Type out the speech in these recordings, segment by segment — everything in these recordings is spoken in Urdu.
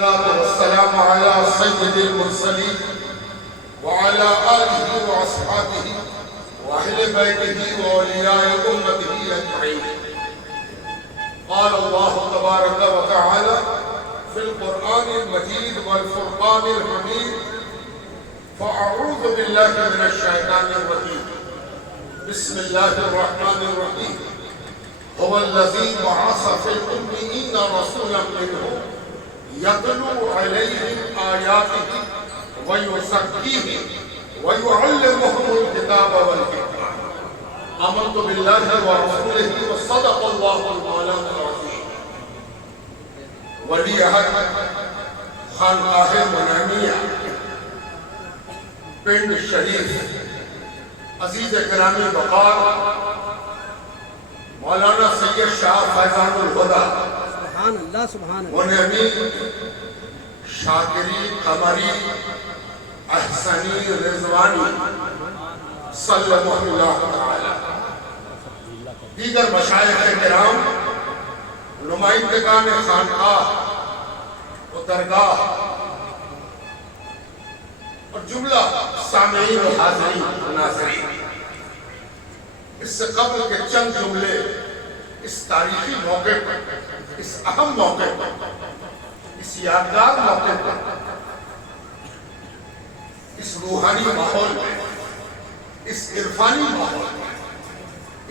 والصلاة والسلام على سيد المرسلين وعلى آله وأصحابه وأهل بيته وأولياء أمته أجمعين. قال الله تبارك وتعالى في القرآن المجيد والفرقان الحميد: فأعوذ بالله من الشيطان الرجيم. بسم الله الرحمن الرحيم. هو الذي بعث في الأميين رسولا منهم يتلو عليهم آياته ويزكيهم ويعلمهم الكتاب والحكمة. آمنت بالله ورسوله وصدق الله المولانا العظيم. ولی عہد خانقاہ منامیہ پنڈ شریف عزیز گرامی وقار مولانا سید شاہ فیضان الہدیٰ سبحان اللہ سبحان اللہ منعمی شاکری قمری احسانی رضوانی صلی اللہ تعالی، دیگر مشائخ کرام، نمائندگان خانقاہ و درگاہ اور جملہ سامعین و حاضرین و ناظرین، اس سے قبل کے چند جملے اس تاریخی موقع پر، اس اہم موقع پر، اس یادگار موقع پر، اس روحانی ماحول میں، اس عرفانی ماحول میں،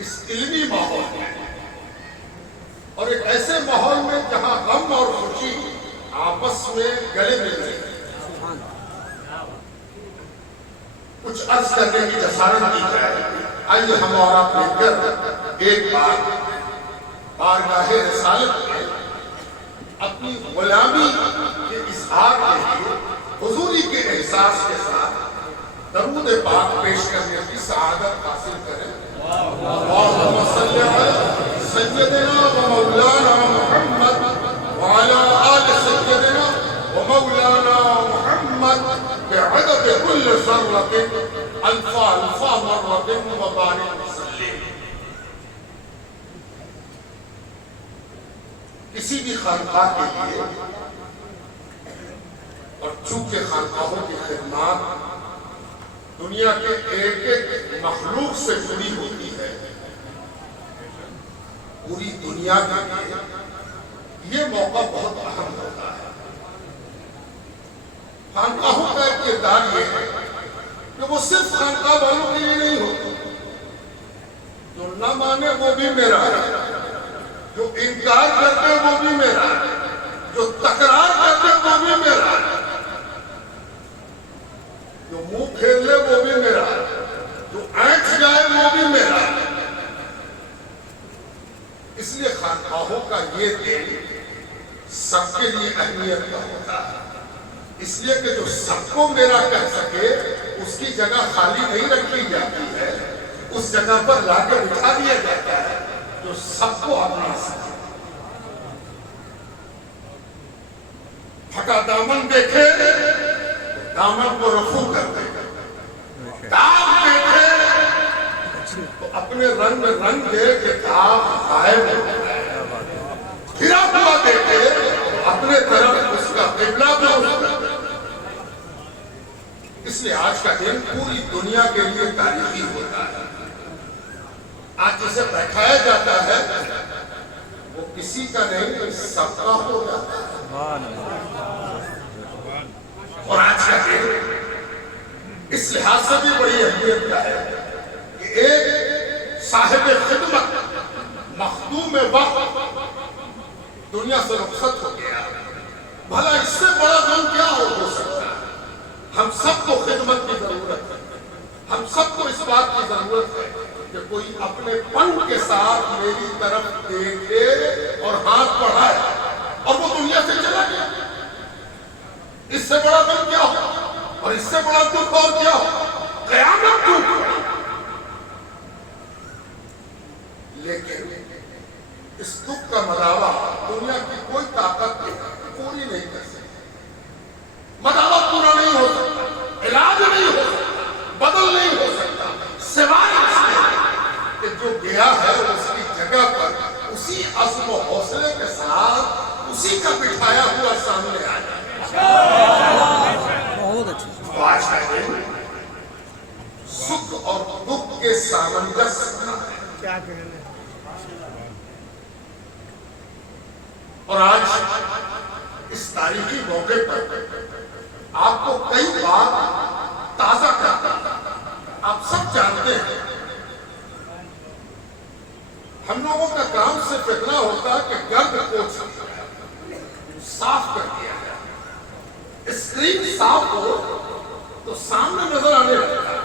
اس علمی ماحول میں، اور ایک ایسے ماحول میں جہاں غم اور خوشی آپس میں گلے مل رہے ہیں، کچھ عرض کرنے کی جسارت کی جائے. آئیے ہم اور آپ مل کر ایک بار بارگاہ رسالت میں اپنی غلامی کے اظہار کے لیے حضوری کے احساس کے ساتھ درود پاک پیش کرنے کی سعادت حاصل کریں. اللہم صلی علی سیدنا و مولانا محمد وعلی آل سیدنا و مولانا محمد بعدد كل ذرة الف مرة وبارك وسلم. کسی بھی خانقاہ کے لیے، اور چونکہ خانقاہوں کی خدمات دنیا کے ایک ایک مخلوق سے جڑی ہوتی ہے، پوری دنیا کے لیے یہ موقع بہت اہم ہوتا ہے. خانقاہوں کا ایک کردار یہ ہے کہ وہ صرف خانقاہ والوں کے لیے نہیں ہوتی. جو نہ مانے وہ بھی میرا ہے، جو انکار کرتے وہ بھی میرا ہے، جو تکرار کرتے وہ بھی میرا ہے، جو منہ پھیر لے وہ بھی میرا ہے، جو اینٹ جائے وہ بھی میرا ہے. اس لیے خانقاہوں کا یہ دن سب کے لیے اہمیت کا ہوتا ہے، اس لیے کہ جو سب کو میرا کہہ سکے اس کی جگہ خالی نہیں رکھی جاتی ہے، اس جگہ پر لا کے بٹھا دیا جاتا ہے جو سب کو اپنا سکے. پھٹا دامن دیکھے دامن کو رفو کر دے، داغ دیکھے تو اپنے رنگ میں رنگ دے کہ داغ غائب ہو جائے، گھرا ہوا دیکھے اپنے طرف اس کا قبلہ درست کر دے. اس لیے آج کا دن پوری دنیا کے لیے تاریخی ہوتا ہے. آج جسے بیٹھایا جاتا ہے وہ کسی کا نہیں، سب کا ہو جاتا ہے. اور آج کا دن اس لحاظ سے بھی بڑی اہمیت کا ہے کہ ایک صاحب خدمت مخدوم وقت دنیا سے رخصت ہو گیا. بھلا اس سے بڑا غم کیا ہو سکتا ہے؟ ہم سب کو خدمت کی ضرورت ہے، ہم سب کو اس بات کی ضرورت ہے کہ کوئی اپنے پن کے ساتھ میری طرف دیکھے اور ہاتھ بڑھائے اور وہ دنیا سے چلا گیا. اس سے بڑا غم کیا ہو اور اس سے بڑا دکھ اور کیا ہو؟ قیامت ٹوٹ. لیکن اس دکھ کا مداوع دنیا کی کوئی طاقت پوری نہیں کر سکتی. مداوع پورا نہیں ہو سکتا، علاج نہیں ہو سکتا، بدل نہیں ہو سکتا، سوائے اس کے کہ جو گیا ہے اس کی جگہ پر اسی عزم و حوصلے کے ساتھ اسی کا بٹھایا ہوا سامنے آ جائے. آج کا دن سکھ اور دکھ کے سامنجس کا ہے، کیا کہنا ہے؟ اور آج اس تاریخی موقع پر آپ کو کئی بار تازہ کرتا ہے۔ آپ سب جانتے ہیں ہم لوگوں کا کام صرف اتنا ہوتا ہے کہ گرد پوچھ صاف کر دیا جائے، اسکرین صاف ہو تو سامنے نظر آنے لگتا ہے،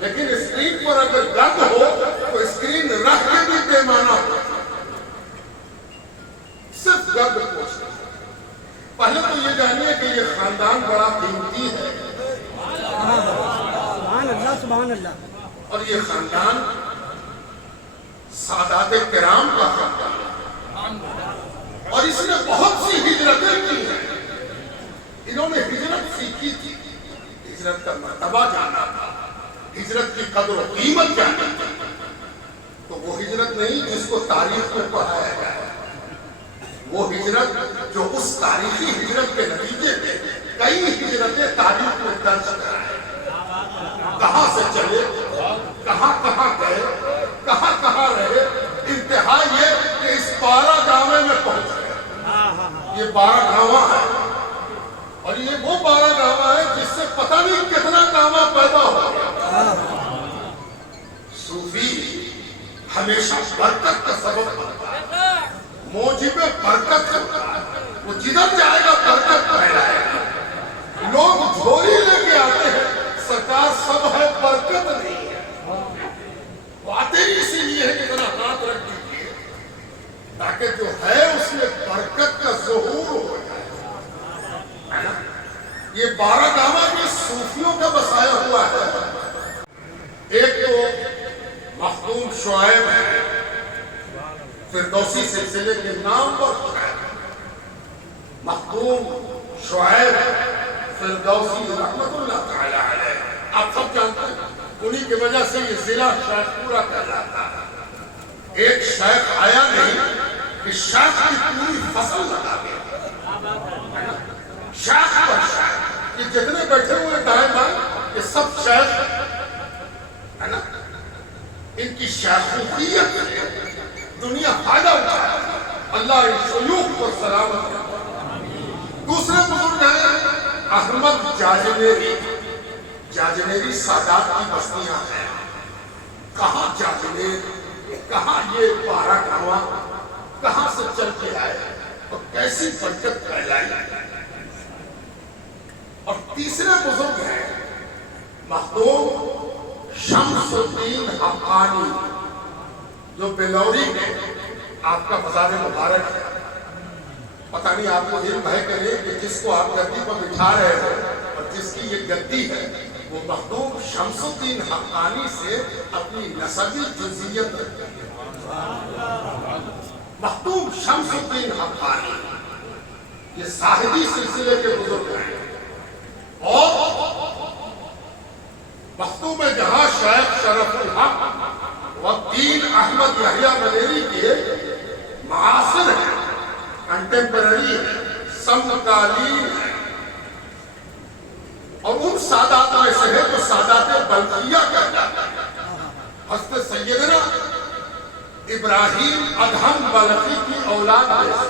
لیکن اسکرین پر اگر گرد ہو تو اسکرین رکھ کے بھی بے معنی ہو، صرف گرد پوچھ۔ پہلے تو یہ جانیے کہ یہ خاندان بڑا قیمتی ہے، سبحان اللہ سبحان اللہ۔ اور یہ خاندان سادات کرام کا خاندان ہے، اور اس نے بہت سی ہجرتیں کی ہیں۔ انہوں نے ہجرت سیکھی تھی، ہجرت کا مرتبہ جانا تھا، ہجرت کی قدر و قیمت جانی تھی، تو وہ ہجرت نہیں جس کو تاریخ میں پڑھایا گیا ہے، وہ ہجرت جو اس تاریخی ہجرت کے نتیجے میں کئی ہجرتیں تاریخ میں درج کرائیں، کہاں سے چلے، کہاں کہاں گئے، کہاں کہاں رہے، انتہا یہ کہ اس 12 گاوے میں پہنچ گئے۔ یہ 12 گاواں ہے، اور یہ وہ 12 گاواں ہے جس سے پتہ نہیں کتنا گاواں پیدا ہو گیا۔ صوفی ہمیشہ برکت کا سبب بنتا ہے، موجب برکت ہوتا ہے، وہ جدھر جائے گا برکت پھیلائے گا۔ لوگ جھولی لے کے آتے ہیں، سرکار سب ہے برکت نہیں ہے۔ باتیں اسی لیے ہے کہ ذرا ہاتھ رکھ دیجیے تاکہ جو ہے اس میں برکت کا ظہور ہو جائے۔ یہ 12 گاواں بھی صوفیوں کا بسایا ہوا ہے۔ ایک تو مخدوم شعیب ہے، فردوسی سلسلے کے نام پر مخدوم شعیب فردوسی رحمت اللہ تعالی علیہ، آپ سب جانتے ہیں، انہی کی وجہ سے یہ ضلع شیخ پورا کہلاتا ہے۔ ایک شیخ آیا نہیں کہ شیخ کی پوری فصل لگا گیا، شیخ پر شیخ، یہ جتنے بیٹھے ہوئے دائیں بائیں یہ سب شیخ ہے نا، ان کی شیخوخیت سے دنیا فائدہ اٹھایا، اللہ ان شیوخ کو سلامت کرے۔ دوسرے بزرگ ہیں احمد جاجنیری، جاجنیری سادات کی بستیاں ہیں۔ کہاں جاجنیر، کہاں یہ 12 گاواں، کہاں سے چل کے آئے اور کیسی برکت پھیلائی۔ اور تیسرے بزرگ ہیں مخدوم شمس الدین حقانی، جو بلوری میں آپ کا مزار مبارک ہے۔ پتہ نہیں آپ کو علم ہے کہ نہیں کہ جس کو آپ گدی پر بٹھا رہے ہو اور جس کی یہ گدی ہے وہ مخدوم شمس الدین حقانی سے اپنی نسبی جزئیت رکھتی ہے۔ مخدوم شمس الدین حقانی یہ صاحبی سلسلے کے بزرگ ہیں، اور مخدوم جہاں شیخ شرف الحق والدین احمد یحییٰ ملیری کے معاصر ہیں، کنٹمپرری ہے، سمکالین ہے، اور ان سادات میں سے ہے جو سادات بلخیہ کہلاتا ہے۔ حضرت سیدنا ابراہیم ادہم بلخی کی اولاد میں سے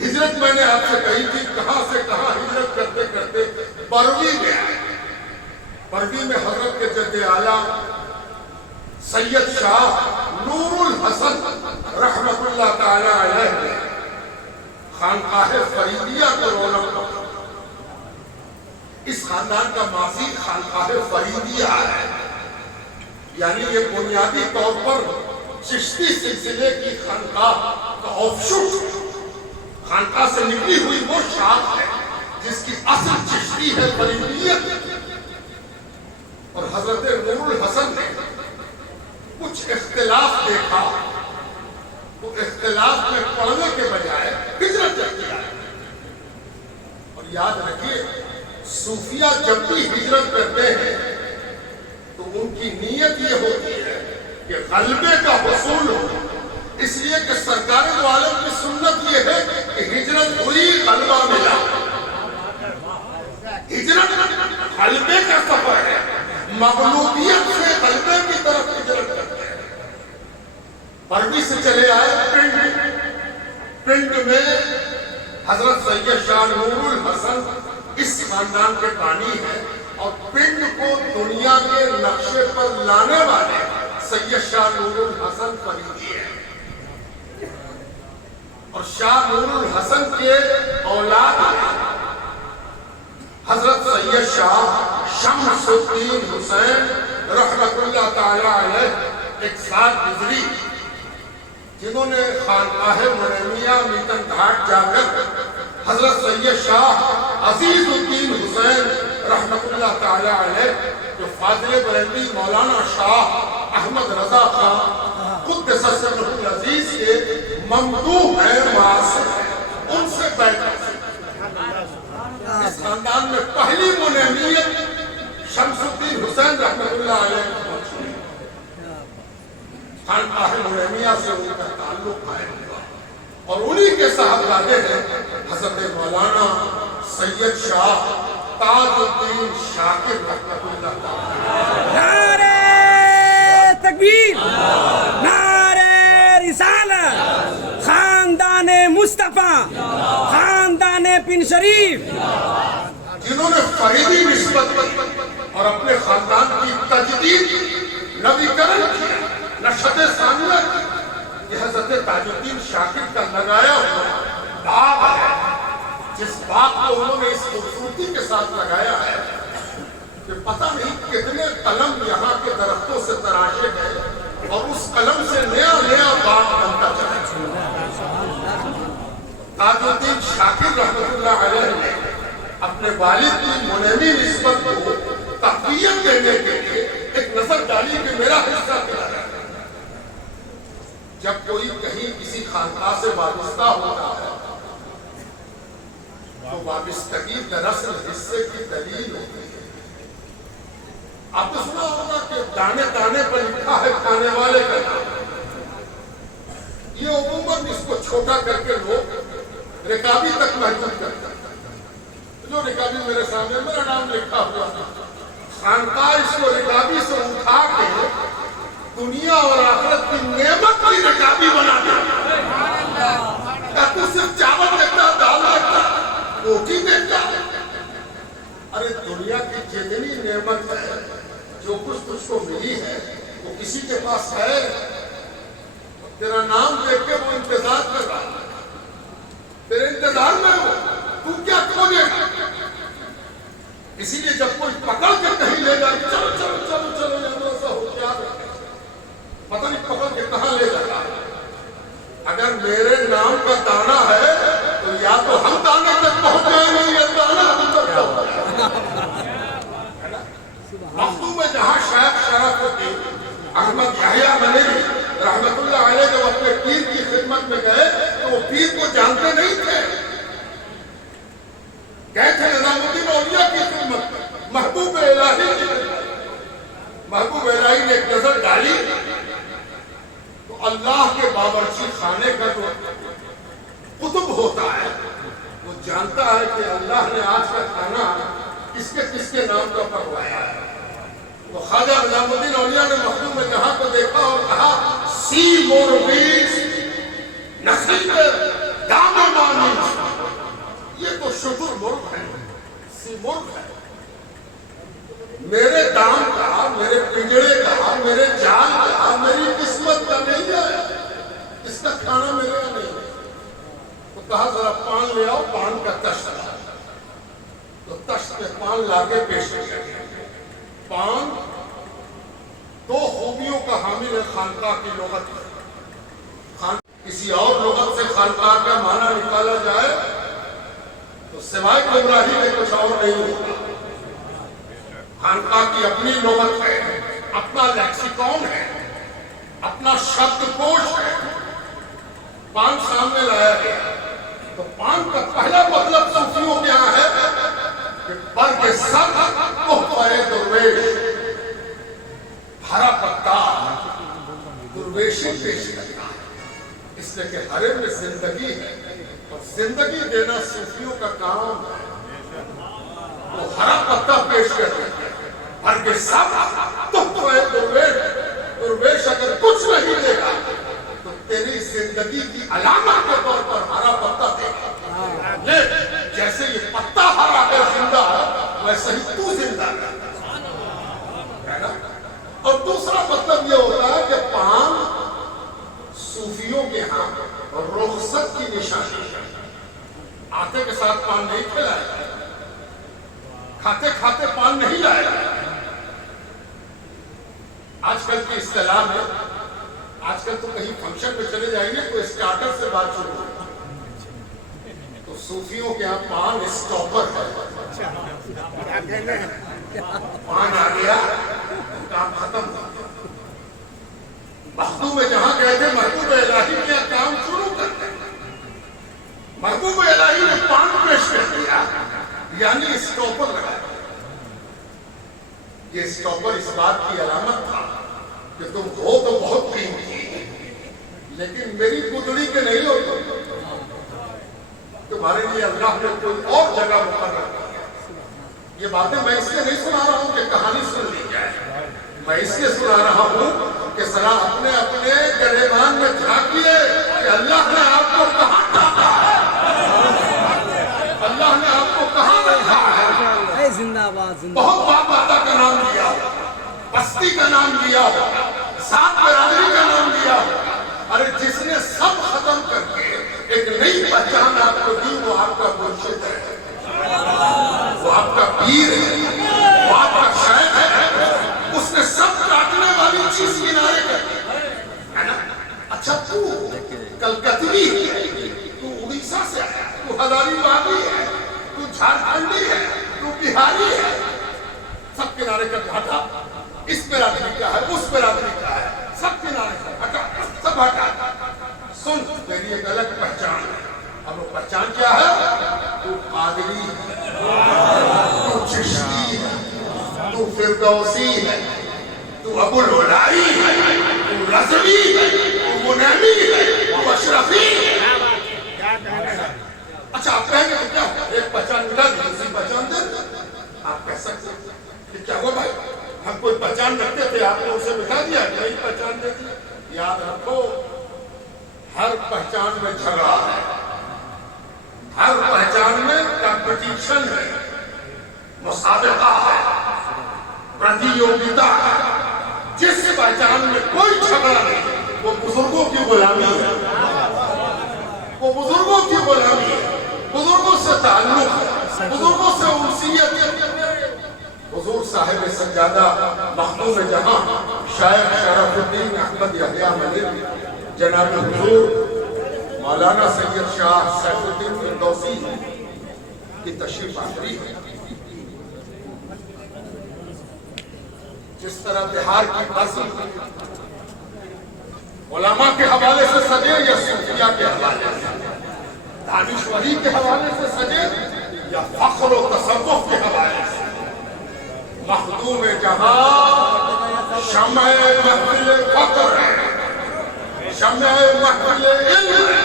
ہجرت میں نے آپ سے کہی تھی، کہاں سے کہاں ہجرت کرتے کرتے بروی میں آئے۔ بروی میں حضرت کے جد اعلیٰ سید شاہ نور الحسن رحمت اللہ تعالی علیہ نے خانقاہ فریدیہ کو رونق بخشا۔ اس خاندان کا ماضی خانقاہ فریدیہ ہے، یعنی یہ بنیادی طور پر چشتی سلسلے کی خانقاہ کا آفشوٹ، خانقاہ سے نکلی ہوئی وہ شاخ ہے جس کی اصل چشتی ہے فریدیت۔ اور حضرت نور الحسن نے کچھ اختلاف دیکھا تو اختلاف میں پڑھنے کے بجائے ہجرت کیا۔ اور یاد رکھیے صوفیہ جب بھی ہجرت کرتے ہیں تو ان کی نیت یہ ہوتی ہے کہ غلبے کا حصول ہو، اس لیے کہ سرکار دو عالم کی سنت یہ ہے کہ ہجرت ہوئی غلبہ ملا۔ غلبے کا سفر ہے، مغلوبیت سے غلبے کی طرف ہجرت کرتے ہیں۔ پروی سے چلے آئے پنڈ میں حضرت سید شاہ نور الحسن اس خاندان کے بانی ہیں، اور پنڈ کو دنیا کے نقشے پر لانے والے سید شاہ نور الحسن فریدی ہیں، اور شاہ نور الحسن کے اولاد حضرت سید شاہ شمس الدین حسین رحمۃ اللہ تعالی علیہ ایک ساتھ گزری، جنہوں نے خانقاہ مرمیہ میتن گھاٹ جا کر حضرت سید شاہ عزیز الدین حسین رحمۃ اللہ تعالی علیہ جو فاضل بریلوی مولانا شاہ احمد رضا خان قدس سرہ العزیز کے ممدوح ہیں، معاصر ہیں، ان سے بیعت حاصل۔ اس خاندان میں پہلی منہمیت شمس الدین حسین رحمۃ اللہ علیہ خانقاہ مرمیہ سے ان کا تعلق قائم ہوا، اور انہی کے صاحبزادے ہیں حضرت مولانا سید شاہ تاج الدین شاکر رحمۃ اللہ تعالی۔ نعرہ تکبیر، نعرہ رسالت، خاندان مصطفیٰ، خاندان پن شریف، جنہوں نے فریدی نسبت اور اپنے خاندان کی تجدید نبی کرن کیا، نشد ثانیہ کی، یہ حضرت تاج الدین شاکر کا لگایا ہوا باغ ہے، جس باغ کو انہوں نے اس خوبصورتی کے ساتھ لگایا ہے کہ پتہ نہیں کتنے قلم یہاں کے درختوں سے تراشے گئے، اور اس قلم سے نیا نیا باغ بنتا چلا۔ تاج الدین شاکر رحمۃ اللہ علیہ نے اپنے والد کی منہمی نسبت کو تقویت دینے کے لیے ایک نظر ڈالی کہ میرا حصہ کیا ہے۔ جب کوئی کہیں کسی خانقاہ سے وابستہ ہوتا ہے تو وابستگی دراصل حصے کی دلیل ہوتی ہے۔ آپ نے سنا ہوگا کہ دانے دانے پر لکھا ہے کھانے والے کا نام، یہ عموماً اس کو چھوٹا کر کے لوگ رکابی تک محدود کرتے ہیں۔ جو رکابی میرے سامنے میرا نام لکھا ہوا تھا، خانقاہ اس کو رکابی سے اٹھا کے دنیا اور آخرت کی نعمت کی رکابی بنا دیا۔ کیا تو صرف چاول دیکھتا، دال دیکھتا، روٹی دیکھتا؟ ارے دنیا کی جتنی نعمت ہے، جو کچھ تجھ کو ملی ہے، وہ کسی کے پاس ہے؟ تیرا نام دیکھ کے وہ انتظار کر رہا ہے، تیرے انتظار میں ہو، تو کیا کھوجے گا؟ اسی لیے جب کوئی پکڑ کے کہیں لے جائے، چلو چلو چلو چلو یہاں ایسا ہو کیا رہے، پتہ نہیں پکڑ کے کہاں لے جاتا ہے۔ اگر میرے نام کا دانا ہے تو یا تو ہم دانے تک پہنچ جائیں گے یا دانا ہم تک پہنچ جائیں گے۔ مختوم میں جہاں شیخ شرف الدین احمد یحییٰ منیری رحمت اللہ علیہ جب اپنے پیر کی خدمت میں گئے تو وہ پیر کو جانتے نہیں تھے، گئے تھے نظام الدین اولیاء کی خدمت میں، محبوب الہی کی خدمت۔ محبوب الہی نے ایک نظر ڈالی تو اللہ کے باورچی خانے کا جو قطب ہوتا ہے وہ جانتا ہے کہ اللہ نے آج کا کھانا کس کے نام کا پکوایا ہے۔ تو خواجہ نظام الدین اولیاء نے مخدوم میں جہاں کو دیکھا اور کہا سی مرویز نصیب دام مانی، یہ تو شتر مرغ ہے، سی مرغ ہے، میرے دام کا، میرے پنجڑے کا، میرے جان کا، میری قسمت کا نہیں ہے، اس کا کھانا میرے یہاں نہیں ہے۔ تو کہا ذرا پان لے آؤ، پان کا تشت لا، تو تشت میں پان لا کے پیش کیا۔ پان دو خوبیوں کا حامل ہے خانقاہ کی لغت میں۔ کسی اور لغت سے خانقاہ کا معنی نکالا جائے تو سوائے گمراہی میں کچھ اور نہیں ہوتا۔ خانقاہ کی اپنی لغت ہے، اپنا لیکسیکون ہے، اپنا شبد کوش ہے۔ پان سامنے لایا گیا تو پان کا پہلا مطلب صوفیوں کے یہاں ہے کہ برگ سبز تحفہ درویش، ہرا پتا درویشی پیش کرتا ہے، اس لیے کہ ہرے میں زندگی ہے اور زندگی دینا صوفیوں کا کام ہے۔ وہ ہرا پتا پیش کرتے ہیں ہر کے سب تحفہ درویش اگر کچھ نہیں دے گا تو تیری زندگی کی علامت کے طور پر ہرا پتا دے گا. لیکن جیسے یہ پتا ہرا ہے زندہ ہے ویسے ہی تو زندہ ہے نا. اور دوسرا مطلب یہ ہوتا ہے کہ پان صوفیوں کے ہاں رخصت کی نشانی ہے. آتے کے ساتھ پان نہیں کھلائے، کھاتے کھاتے پان نہیں لائے. آج کل کی اصطلاح میں آج کل تو کہیں فنکشن میں چلے جائیں گے تو اسٹارٹر سے بات شروع ہوگی، تو صوفیوں کے یہاں پان اسٹاپر ہے. پان آ گیا کام ختم. مخدوم میں جہاں گئے تھے محبوب الہی کے کام شروع کرتے ہیں. محبوب الہی نے پان پیش کر دیا یعنی اسٹاپر لگایا. یہ اسٹاپر اس بات کی علامت تھا کہ تم ہو تو بہت قیمتی لیکن میری گدڑی کے نہیں ہو. تمہارے لیے اللہ نے کوئی اور جگہ مقرر کی ہے. یہ باتیں میں اس لیے نہیں سنا رہا ہوں کہ کہانی سن لی جائے، میں اس لیے سنا رہا ہوں کہ ذرا اپنے اپنے گریبان میں جھانکیے کہ اللہ نے آپ کو کہاں ڈالا ہے، اللہ نے آپ کو کہاں رکھا ہے. زندہ باد زندہ بہت باپ دادا کا نام لیا ہو، بستی کا نام لیا ہو، سات برادری کا نام لیا ہو. ارے جس نے سب ختم کر کے ایک نئی پہچان آپ کو دی وہ آپ کا مرشد ہے، وہ آپ کا پیر ہے، وہ آپ کا شیخ ہے. اس نے سب کاٹنے والی چیز کنارے کر دی. اچھا تو کلکتوی ہے، تو اڑیسہ سے ہے، تو ہزاری باغی ہے، تو جھارکھنڈی ہے، تو بہاری ہے، سب کنارے کر ہٹا. اس پر آدمی کا ہے، اس پر آدمی کا ہے، سب کنارے کر ہٹا، سب ہٹا. سن تیری ایک الگ پہچان ہے. اب وہ پہچان کیا ہے؟ تو قادری ہے، تو چشتی ہے، تو فردوسی ہے، تو ابو الولائی ہے، تو رضوی ہے، تو منعمی ہے، تو اشرفی ہے. اچھا آپ کہیں گے تو کیا ایک پہچان ملا دی دوسری پہچان دے. آپ کہہ سکتے کہ کیا ہوا بھائی ہم کوئی پہچان رکھتے تھے آپ نے اسے بتا دیا نئی پہچان دے دی. یاد رکھو ہر پہچان میں جھگڑا ہے، ہر پہچان میں کمپٹیشن ہے، مسابقہ ہے، پرتیوگتا ہے. جس پہچان میں کوئی جھگڑا نہیں وہ بزرگوں کی غلامی ہے، وہ بزرگوں کی غلامی ہے، بزرگوں سے تعلق ہے، بزرگوں سے انسیت ہے. حضور صاحب سجادہ مخدوم جہاں شیخ شرف الدین احمد یحییٰ ملک جناب حضور مولانا سید شاہ سیف الدین فردوسی کی تشریف آوری ہے. جس طرح بہار کی بزم علماء کے حوالے سے سجے یا صوفیہ کے حوالے سے، دانشوری کے حوالے سے سجے یا فخر و تصوف کے حوالے سے، مخدوم جہاں شمع محفل فخر ہے، شمع محفل علم ہے.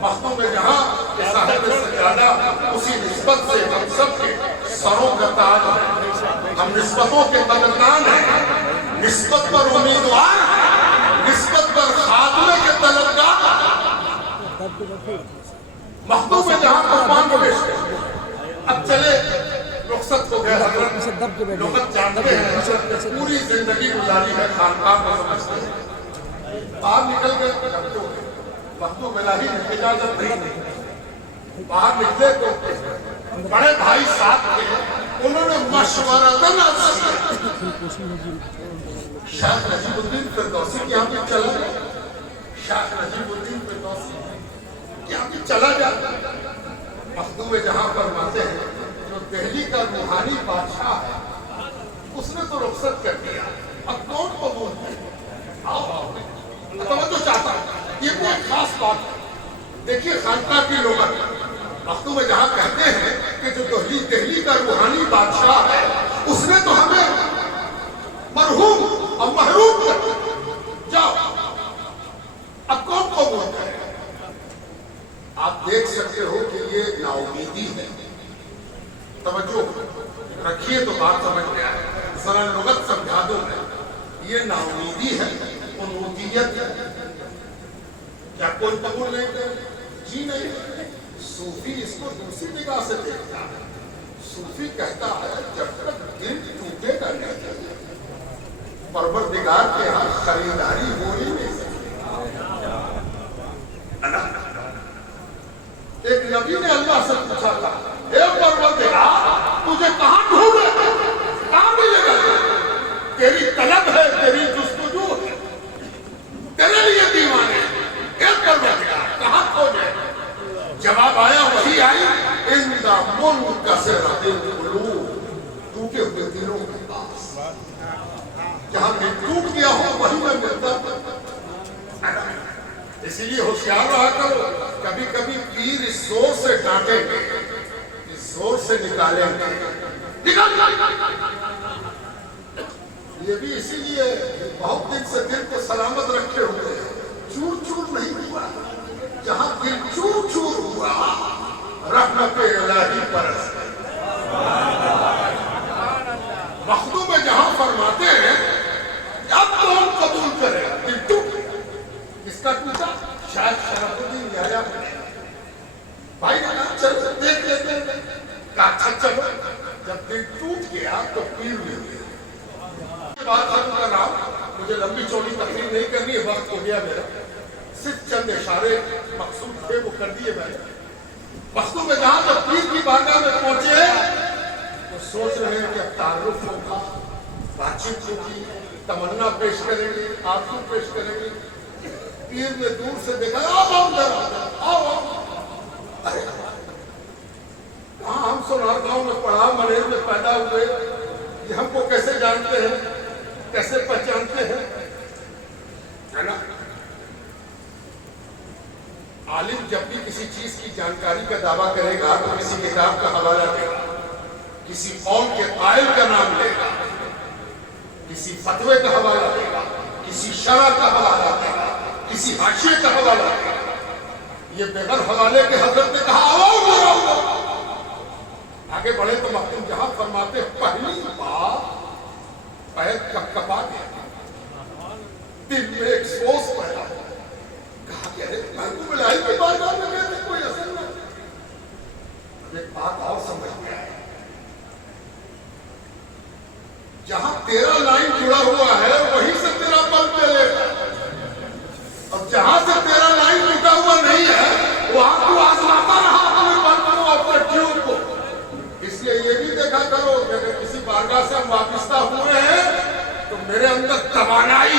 مخدوم جہاں کے صاحب سجادہ اسی نسبت سے ہم سب کے سروں کا تاج ہے. ہم نسبتوں کے قدردان ہیں، نسبت پر امیدوار ہیں، نسبت پر خاتمے کے طلبگار. مخدوم جہاں قربان پیش ہے. اب چلے رخصت ہو گئے. حضرت لغت جانتے ہیں، پوری زندگی گزاری ہے خانقاہ کو سمجھتے ہیں. باہر نکل گئے جب تو مخدوم الہی نے اجازت نہیں دی. باہر نکلے تو بڑے بھائی ساتھ تھے، انہوں نے مشورہ کرنا شیخ نجیب الدین فردوسی کے یہاں بھی چلا گیا. شیخ نجیب الدین فردوسی کے یہاں بھی چلا گیا. مخدوم جہاں فرماتے ہیں جو دہلی کا روحانی بادشاہ ہے اس نے تو رخصت کر دیا، اب کون قبول ہے؟ آؤ توجہ چاہتا ہوں، یہ بھی ایک خاص بات ہے. دیکھیے خانقاہ کی لغت مخدوم جہاں کہتے ہیں کہ جو دہلی کا روحانی بادشاہ ہے اس نے تو ہمیں مرحوم اور محروم کر دیا. جاؤ اب کون قبول کرے؟ آپ دیکھ سکتے ہو کہ یہ نا امیدی ہے، توجہ رکھیے تو بات سمجھ میں آئے، ذرا لغت سمجھا دوں میں. یہ ناامیدی ہے، انوتیت ہے. کیا کوئی قبول نہیں کرے؟ جی نہیں. صوفی اس کو دوسری نگاہ سے دیکھتا ہے. صوفی کہتا ہے جب تک دل ٹوٹے گا نہیں، پروردگار کے ہاں خریداری ہو ہی نہیں سکتی. ایک نبی نے اللہ سے پوچھا تھا، اے پروردگار تجھے کہاں ڈھونڈے، کہاں ملے گا؟ تیری طلب ہے، تیری جستجو ہے، تیرے لیے دیوانے. اے پروردگار کہاں کھوجے؟ جواب آیا، وہی آئی، اِنَّ مُنْكَسِرَتِ الْقُلُوبِ، ٹوٹے ہوئے دلوں کے پاس. جہاں دل ٹوٹ گیا ہو وہی میں ملتا. اسی لیے ہوشیار رہا کرو. کبھی کبھی پیر اس زور سے ڈانٹیں گے، اس زور سے نکالیں گے، یہ بھی اسی لیے بہت دن سے دل کو سلامت رکھے ہوئے ہیں. چور چور نہیں ہوا. جہاں دل چور چور ہوا رحمت الہی برس گئی. مخدوم جہاں فرماتے ہیں اب تو ہم قبول کریں. دل ٹوٹ کس کا ٹوٹا؟ شاید شرف الدین یحییٰ بھائی نے کہا چل دیکھ لیتے ہیں. کہا اچھا چلو. جب دل ٹوٹ گیا تو پیر مل گیا. بات ختم کر رہا ہوں، مجھے لمبی چوڑی تقریر نہیں کرنی ہے، وقت ہو گیا میرا. صرف چند اشارے مقصود تھے وہ کر دیے میں نے. وقتوں میں جہاں جب پیر کی بارگاہ میں پہنچے تو سوچ رہے ہیں کہ اب تعارف ہوگا، بات چیت ہوگی، تمنا پیش کریں گے، آرزو پیش کریں گے. پیر نے دور سے دیکھا، آؤ کہاں ہم سونار گاؤں میں پڑھا، منیر میں پیدا ہوئے، یہ ہم کو کیسے جانتے ہیں، کیسے پہچانتے ہیں؟ ہے نا؟ عالم جب بھی کسی چیز کی جانکاری کا دعویٰ کرے گا تو کسی کتاب کا حوالہ دے گا، کسی قول کے قائل کا نام لے گا، کسی فتوے کا حوالہ دے گا، کسی شرح کا حوالہ دے گا، کسی حاشیے کا حوالہ دے گا. یہ بغیر حوالے کے حضرت نے کہا آؤ. آگے بڑھے تو مختوم جہاں فرماتے پہلی بار پیر کپا گیا، دل میں ایک سوچ پیدا ہوا. کہا کہ ارے محبوب الہی کی بارگاہ میں گئے تھے، کوئی اثر نہ. ایک بات اور سمجھ میں آئی، جہاں تیرا لائن جڑا ہوا ہے وہیں سے تیرا بل چلے گا، اور جہاں سے تیرا لائن جڑا ہوا نہیں ہے وہاں تو آزماتا رہا اپنے بل کو، اپنے ٹیوب کو. اس لیے یہ بھی دیکھا کرو کہ اگر کسی بارگاہ سے ہم وابستہ ہوئے ہیں تو میرے اندر توانائی،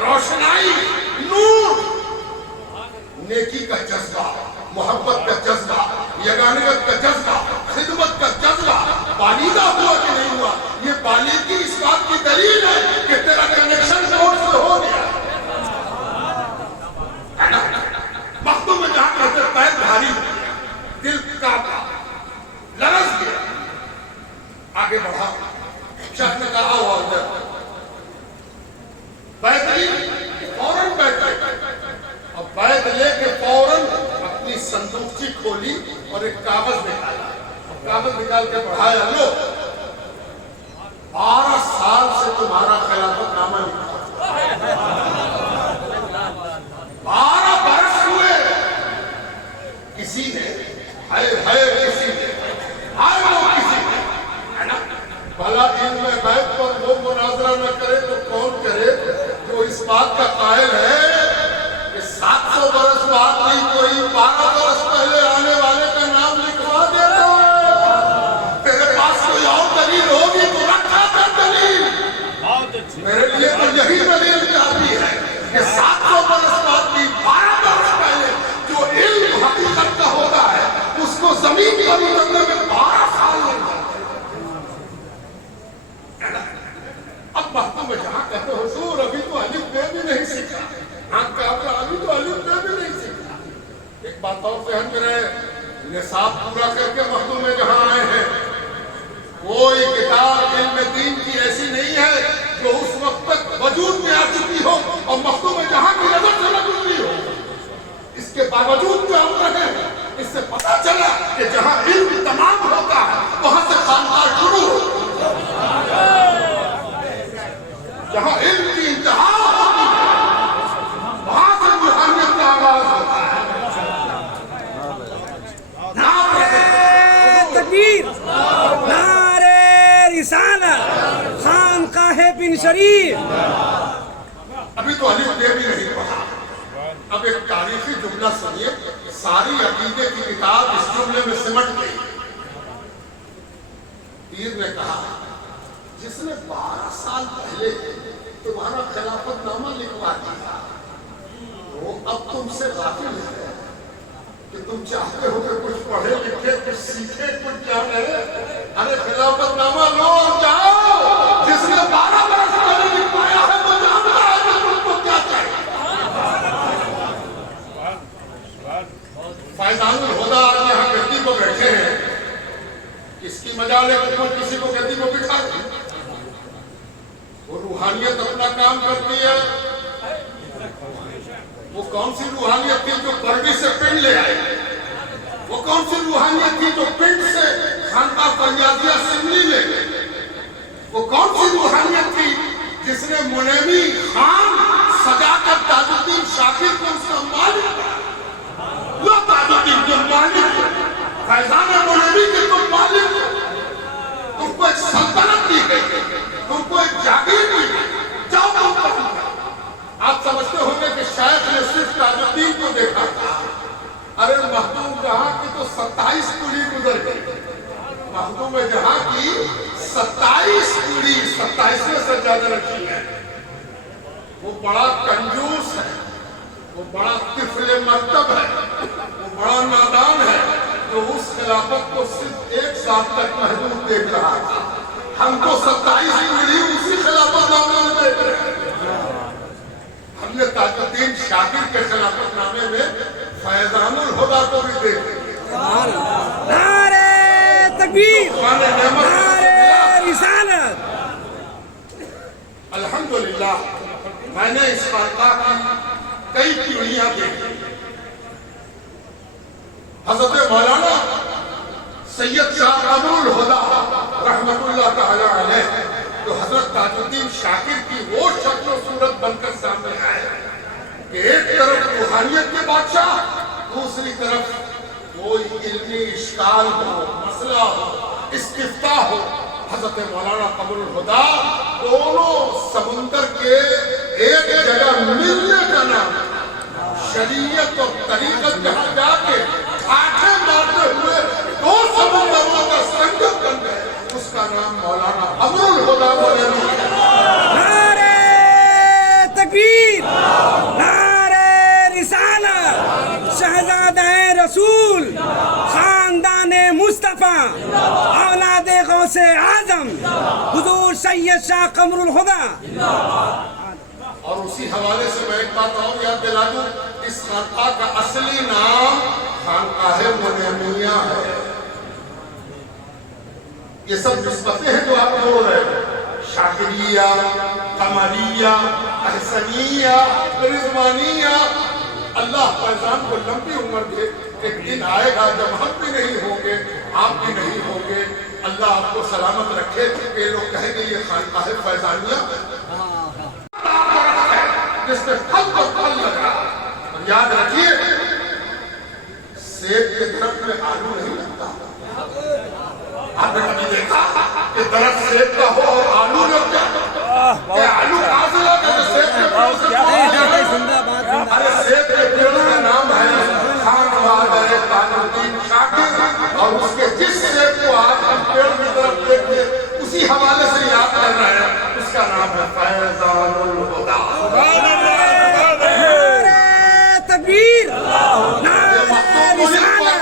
روشنائی، نور، نیکی کا جذبہ، محبت کا جذبہ، یگانگت کا جذبہ، خدمت کا جذبہ بالیدہ ہوا کہ نہیں ہوا. یہ بالیدگی اس بات کی دلیل ہے کہ تیرا کنیکشن نوٹ سے ہو گیا. مختوم میں جہاں کہتے پیر بھاری ہو گیا، دل کانپا، لرز گیا. آگے بڑھا، شخص نے کہا ہوا ادھر بیعت لی، فوراً بیعت لی. اور بیعت لے کے فوراً اپنی صندوقچی کھولی اور ایک کاغذ نکالا. کاغذ نکال کے پڑھایا، لو 12 سال سے تمہارا خلافت نامہ لکھا، 12 برس ہوئے. کسی نے کسی نے بھلا علم غیب پر وہ مناظرہ نہ کرے تو کون کرے جو اس بات کا قائل ہے کہ 700 برس بعد نہیں کوئی 12 برس پہلے آنے والے کا نام لکھوا دیتا ہے. تیرے پاس کوئی اور دلیل ہوگی تو رکھا کر دلیل. میرے لیے تو یہی دلیل کافی ہے کہ 700 برس بعد نہیں 12 برس پہلے جو علم حقیقت کا ہوتا ہے اس کو زمین پر اترنے میں 12 سال لگ جاتے ہیں. اب باتوں میں جہاں کہتے حضور ابھی تو الف بے بھی نہیں سیکھا، ہاں کہا ابھی تو الف بے بھی نہیں سیکھا. ایک بات اور ذہن میں رہے، نصاب پورا کر کے مخدوم میں جہاں آئے ہیں، کوئی کتاب علم دین کی ایسی نہیں ہے جو اس وقت تک وجود میں آ چکی ہو اور مخدوم میں جہاں کی نظر سے نہ گزری ہو. اس کے باوجود جو ہم رہے ہیں اس سے پتہ چلا کہ جہاں علم تمام ہوتا ہے وہاں سے تکبیر نعرہ رسالت خانقاہ بن شریف. ابھی تو الف بے بھی نہیں پڑھا. اب ایک تاریخی جملہ سنیے. ساری عقیدے کی کتاب اس جملے میں سمٹ گئی. پیر نے کہا جس نے 12 سال پہلے تمہارا خلافت نامہ لکھوا دیا وہ اب تم سے غافل ہے کہ تم چاہتے ہو کہ کچھ پڑھے لکھے کچھ سیکھے کچھ جانے. ارے خلافت نامہ لو اور جاؤ. جس نے 12 برس پہلے لکھوایا ہے وہ جانتا ہے کہ تم کو کیا چاہیے. فیضان الہدیٰ آج یہاں گدی کو بیٹھے ہیں. کس کی مجال ہے کہ کوئی کسی کو گدی کو بٹھا دے. وہ روحانیت اپنا کام کرتی ہے. وہ کون سی روحانیت تھی جو برڈی سے پنڈ لے آئی؟ وہ کون سی روحانیت تھی جو پنڈ سے خانقاہ فریادیہ سملی لے گئے؟ وہ کون سی روحانیت تھی جس نے منیمی خان سجا کر تاج الدین شاکر کو اس کا مالک بنایا؟ وہ تاج الدین جو مالک ہے فیضان منیمی کے تم مالک ہو. تم کو ایک سلطنت دی گئی, تم کو ایک جاگیر دی گئی. جاؤ تم پڑھ. آپ سمجھتے ہوں گے کہ شیخ نے صرف تاج الدین کو دیکھا تھا. ارے مخدوم جہاں کی تو 27 پیڑھی گزر گئی. مخدوم جہاں کی 27 پیڑھی 27ویں سے زیادہ رکھی ہے. وہ بڑا کنجوس ہے, وہ بڑا طفل مکتب ہے, وہ بڑا نادان ہے جو اس خلافت کو صرف 1 سال تک محدود دیکھ رہا تھا. ہم کو 27 پیڑھی اسی خلافت نامے میں دیکھ رہے ہیں. ہم نے تاج الدین شاکر کے خلافت نامے میں فیضان الہدیٰ کو بھی دیکھا. نعرہ تکبیر نعرہ رسالت. الحمدللہ میں نے اس خانقاہ کی کئی پیڑھیاں دیکھی. حضرت مولانا سید شاہ قمر الہدیٰ رحمت اللہ تعالی علیہ تو حضرت تاج الدین شاکر کی وہ شکل و صورت بن کر سامنے آئے کہ ایک طرف روحانیت کے بادشاہ, دوسری طرف کوئی علمی اشکال ہو, مسئلہ ہو, استفتاء ہو. حضرت مولانا قمر الہدیٰ دونوں سمندر کے ایک جگہ ملنے کا نام. شریعت اور طریقت جہاں جا کے آنکھیں مارتے ہوئے 2 سمندروں کا سنگم بن گئے, اس کا نام مولانا قمر الہدیٰ مولانا. نعرہ تکبیر نعرہ رسالت شہزادہ رسول خاندان مصطفیٰ اولاد غوث اعظم حضور سید شاہ قمر الہدیٰ. اور اسی حوالے سے میں ایک بات اور یاد دلا دوں, اس خانقاہ کا اصلی نام خانقاہ منیمیہ ہے. یہ سب نسبتیں ہیں جو آپ بول رہے ہیں, شاکریہ, قمریہ, احسنیہ, رضوانیہ. اللہ فیضان کو لمبی عمر دے. ایک دن آئے گا جب ہم بھی نہیں ہوں گے, آپ بھی نہیں ہوں گے. اللہ آپ کو سلامت رکھے کہ لوگ کہیں گے یہ خانقاہ فیضانیہ جس میں پھل پر پھل لگا. اور یاد رکھیے سیب کے درخت میں آلو نہیں لگتا. آپ نے کبھی دیکھا کہ درخت سیب کا ہو اور آلو لگ جائے؟ کہ آلو کہاں سے لگا کہ سیب کے پیڑ سے ارے سیب کے پیڑ کا نام ہے خان بہادر تاج الدین شاکر. اور اس کے جس سیب کو آج ہم پیڑ کی طرف دیکھتے اسی حوالے سے یاد کر رہے ہیں, اس کا نام ہے فیضان الہدیٰ. نعرہ تکبیر نعرہ رسالت.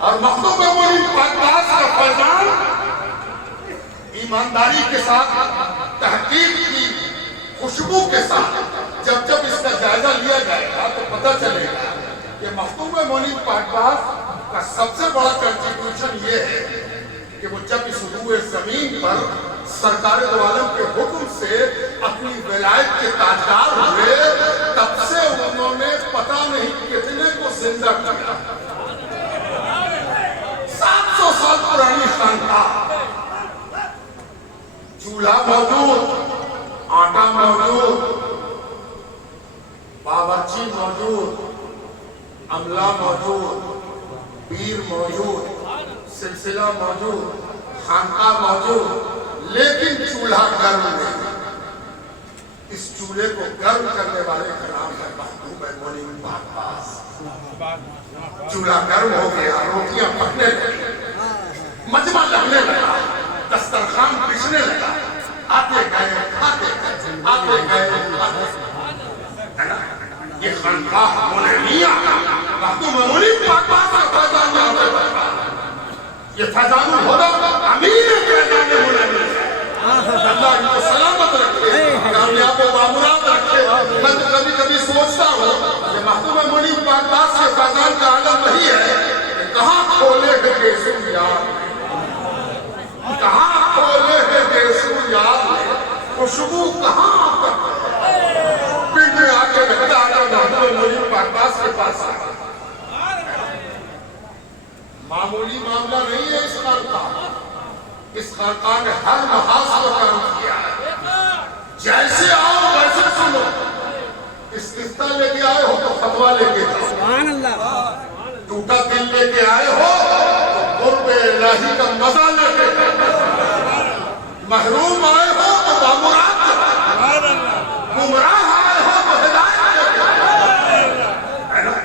اور مخدوم منیب پاکباز کا فیضان ایمانداری کے ساتھ, تحقیق کی خوشبو کے ساتھ جب جب اس کا جائزہ لیا جائے گا تو پتہ چلے گا کہ مخدوم منیب پاکباز کا سب سے بڑا کنٹریبیوشن یہ ہے کہ وہ جب اس روئے زمین پر سرکار دو عالم کے حکم سے اپنی ولایت کے تاجدار ہوئے, تب سے انہوں نے پتہ نہیں کتنے کو زندہ کیا. 700 سال پرانی خانقاہ, چولہا موجود, آٹا موجود, باورچی موجود, عملہ موجود, پیر موجود، سلسلہ موجود، خانقاہ موجود، لیکن چولہا گرم نہیں۔ اس چولہے کو گرم کرنے والے کا نام ہے محبوب منیم عباس۔ چولہا گرم ہو گیا، روٹیاں پکنے لگی، مجمع لگنے لگا، دسترخوان بچھنے لگا، آتے گئے کھاتے گئے، آتے گئے کھاتے گئے۔ یہ خانقاہ منیمیہ محبوب منیم عباس کا فیضان یہاں پہ بڑھا۔ یہ فیضان الہدی امیر فیضان منیمیہ ہے۔ اللہ ان کو سلامت رکھے، کامیاب و بامراد رکھے۔ میں تو کبھی سوچتا ہوں کہ محبوب منیم عباس کے فیضان کا عالم وہی ہے کہ کہاں کھولے ہے گیسو یار، کہاں کھولے ہے گیسو یار، خوشبو کہاں تک پنڈ میں آ کے لگتا آگا محبوب منیم عباس کے پاس آگا۔ معمولی معاملہ نہیں ہے اس خانقاہ، اس خانقاہ نے ہر محاذ پر کام کیا ہے۔ جیسے آؤ ویسے سنو، استفتاء لے کے آئے ہو تو فتویٰ لے کے جاؤ، سبحان اللہ، ٹوٹا دل لے کے آئے ہو تو قرب الہی کا مزہ لے کے جاؤ، محروم آئے ہو تو بامراد جاؤ، گمراہ آئے ہو تو ہدایت لے کے جاؤ۔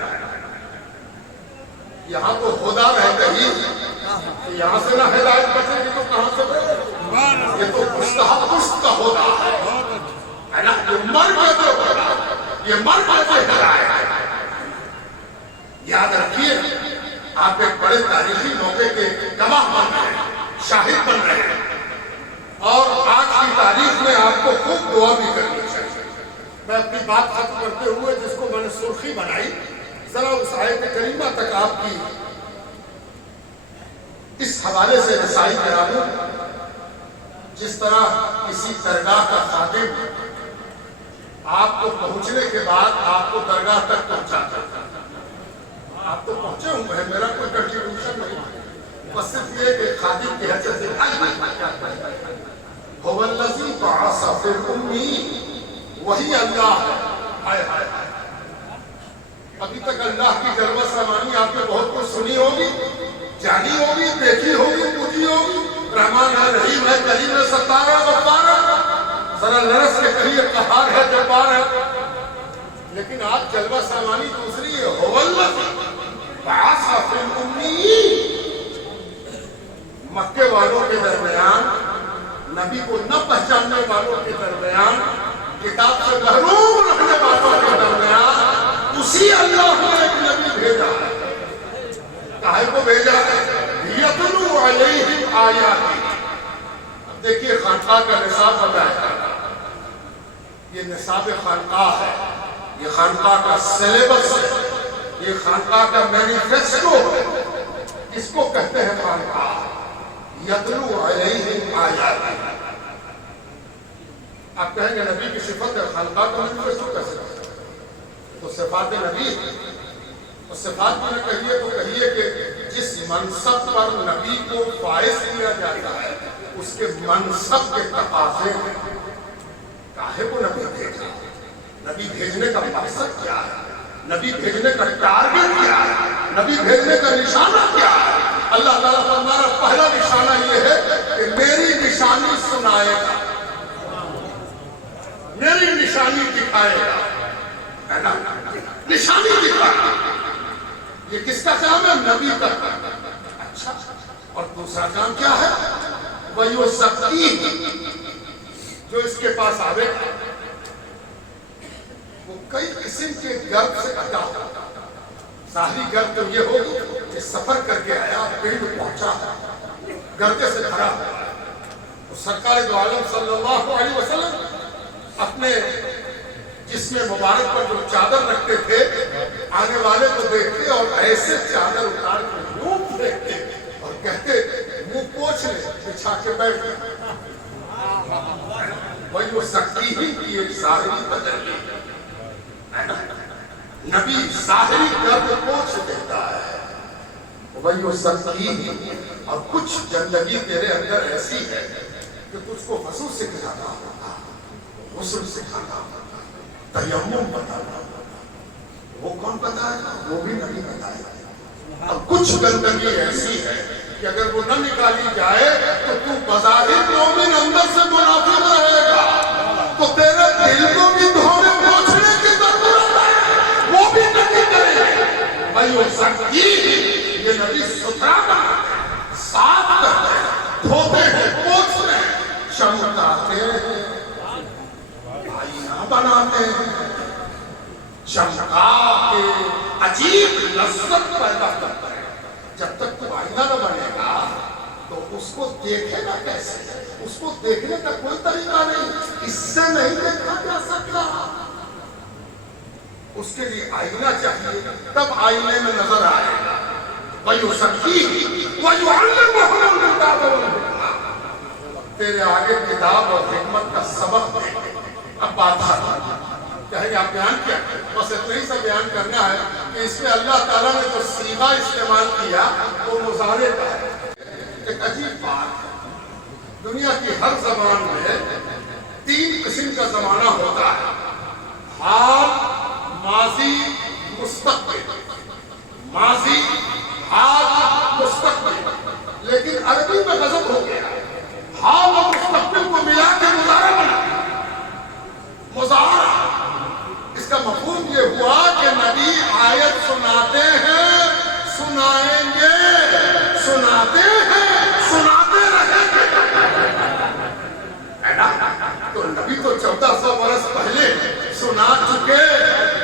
یہاں تو خدا رہتا ہی، یہاں سے نہ ہدایت بچے گی تو کہاں سے بچے؟ یہ تو پشت کا ہوتا ہے نا، یہ مر کے جو ہوتا ہے، یہ مر کے جو ہدایت ہے۔ یاد رکھیے آپ ایک بڑے تاریخی موقع کے گواہ بن رہے ہیں، شاہد بن رہے ہیں، اور آج کی تاریخ میں آپ کو خوب دعا بھی کرنی چاہیے۔ میں اپنی بات ختم کرتے ہوئے جس کو میں نے سرخی بنائی، ذرا اس آیت کریمہ تک آپ کی اس حوالے سے رسائی کرا دوں۔ جس طرح کسی درگاہ کا خادم آپ کو پہنچنے کے بعد آپ کو درگاہ تک پہنچاتا ہے، آپ تو پہنچے ہوں گے، میرا کوئی کنٹریبیوشن نہیں، بس صرف یہ کہ خادم کی حیثیت سے هو الذی بعث فی الأمین، وہی اللہ ہے۔ ہائے ہائے ہائے، ابھی تک اللہ کی جلوہ سمانی آپ نے بہت کچھ سنی ہوگی، جانی ہوگی، دیکھی ہوگی، پوچھی ہوگی، رحمان ہے، رحیم ہے، کریم ہے، ستار ہے، غفار ہے، ذرا لرس کے کہیے قہار ہے، جبار ہے، لیکن آپ جلوہ سمانی دوسری ہے، هو الذی بعث فی الأمین۔ مکے والوں کے درمیان، نبی کو نہ پہچاننے والوں کے درمیان، کتاب سے محروم رہنے والوں کے درمیان، اسی اللہ نے ایک نبی بھیجا ہے۔ کاہے کو بھیجا ہے؟ یتلو علیہم آیاتی۔ اب دیکھیے خانقاہ کا نصاب بتایا، یہ نصاب خانقاہ ہے، یہ خانقاہ کا سلیبس ہے، یہ خانقاہ کا مینیفیسٹو ہے، اس کو کہتے ہیں خانقاہ۔ یتلو علیہم آیاتی، آپ کہیں گے نبی کی صفت ہے، خانقاہ کا مینیفیسٹو کیسے ہے؟ تو صفات نبی ہے، اور صفات میں کہیے تو کہیے کہ جس منصب پر نبی کو فائز کیا جاتا ہے اس کے منصب کے تقاضے ہیں۔ کاہے کو نبی بھیجا؟ نبی بھیجنے کا مقصد کیا ہے؟ نبی بھیجنے کا ٹارگٹ کیا ہے؟ نبی بھیجنے کا نشانہ کیا ہے؟ اللہ تعالیٰ فرمایا پہلا نشانہ یہ ہے کہ میری نشانی سنائے گا، میری نشانی دکھائے گا، ہے نا؟ نشانی دکھائے، یہ کس کا کام ہے؟ نبی کا کام۔ اچھا، اور دوسرا کام کیا ہے؟ وَيُزَكِّيهِمْ، جو اس کے پاس آوے گا وہ کئی قسم کے گرد سے اٹا ہوگا۔ ظاہری گرد تو یہ ہوگی کہ سفر کر کے آیا، پنڈ پہنچا، گردے سے بھرا ہوا ہے۔ تو سرکار دو عالم صلی اللہ علیہ وسلم اپنے جسم مبارک پر جو چادر رکھتے تھے، آنے والے کو دیکھتے اور ایسے چادر اتار کے یوں دیکھتے اور کہتے منہ پوچھ لے، بچھا کے بیٹھ۔ وہی وہ سکتی ہی کی ایک ظاہری بدل لی، نبی ظاہری درد پوچھ دیتا ہے، وہی وہ سکتی ہی۔ اور کچھ زندگی تیرے اندر ایسی ہے کہ تجھ کو وضو سکھانا ہوگا، غسل سکھانا ہوگا، تیمم بتانا ہوگا، وہ کون بتائے گا؟ وہ بھی نبی بتائے گا۔ اب کچھ گندگی ایسی ہے کہ اگر وہ نہ نکالی جائے تو بظاہر مومن اندر سے منافق رہے گا، تو تیرے دل کو بھی دھونے پوچھنے کی ضرورت ہے، وہ بھی نہیں کرے گا۔ بھائی وہ سکی یہ نبی ستھرا بناتے ہیں، صاف کرتے ہیں، دھوتے ہیں، پوچھتے ہیں، چمکاتے ہیں، آئینہ بناتے ہیں، چمکا کے عجیب لذت پیدا کرتا ہے۔ جب تک تو آئینہ نہ بنے گا تو اس کو دیکھے گا کیسے؟ اس کو دیکھنے کا کوئی طریقہ نہیں، اس سے نہیں دیکھا جا سکتا۔ اس کے لیے آئینہ چاہیے، تب آئینے میں نظر آئے گا۔ وَيُزَكِّيهِمْ وَيُعَلِّمُهُمُ الْكِتَابَ وَالْحِكْمَةَ، تیرے آگے کتاب اور حکمت کا سبق دے۔ اب بات کہیں گے آپ بیان کیا، بس اتنا ہی سا بیان کرنا ہے کہ اس میں اللہ تعالیٰ نے جو صیغہ استعمال کیا وہ مضارع کا ہے۔ ایک عجیب بات ہے، دنیا کی ہر زبان میں 3 قسم کا زمانہ ہوتا ہے، حال، ماضی، مستقبل۔ ماضی، حال، مستقبل۔ لیکن عربی میں غضب ہو گیا، حال اور مستقبل کو ملا کے مضارع بنا۔ مضارع اس کا مفہوم یہ ہوا کہ نبی آیت سناتے ہیں، سنائیں گے، سناتے ہیں، سناتے رہیں گے، ہے نا؟ تو نبی تو 1400 برس پہلے سنا چکے،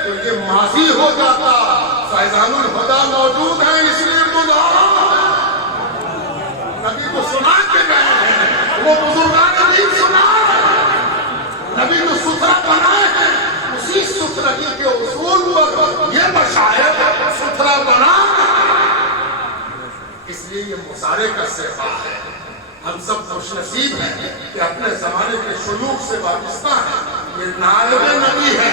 تو یہ ماضی ہو جاتا۔ فیضان الہدیٰ موجود ہیں اس لیے مضارع نبی کو سنا کے گئے ہیں، وہ بزرگان دین سنا نبی کو ستھرا بنائے ہیں، اسی ستھرگی کے اصول پر یہ مشاہد ستھرا بنا۔ اس لیے یہ مضارع کا صیغہ ہے۔ ہم سب خوش نصیب ہیں کہ اپنے زمانے کے شلوغ سے وابستہ ہیں۔ یہ نائب نبی ہے،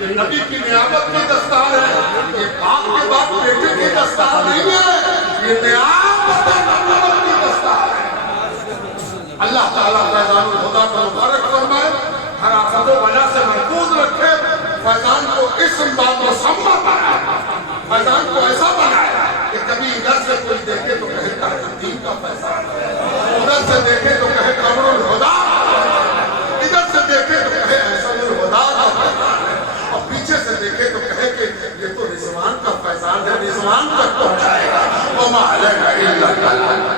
یہ نبی کی نیابت کی دستار ہے، یہ باپ کے باپ بیٹے کی دستار نہیں ہے، یہ نیابت نبوت کی دستار ہے۔ اللہ تعالیٰ فیضان الہدیٰ کو مبارک فرمائے، ہر آفت و بلا سے محفوظ رکھے، فیضان کو اسم باب مسمى بنایا، فیضان کو ایسا بنایا کہ کبھی ادھر سے کوئی دیکھے تو کہے تاج الدین کا فیضان، ادھر سے دیکھے تو کہے قمر الہدیٰ، ادھر سے دیکھے تو کہے احسن الہدیٰ کا فیضان ہے، اور پیچھے سے دیکھے تو کہے کہ یہ تو رضوان کا فیضان ہے، رضوان تک پہنچائے گا۔ وَمَا عَلَيْنَا إِلَّا الْبَلَاغُ۔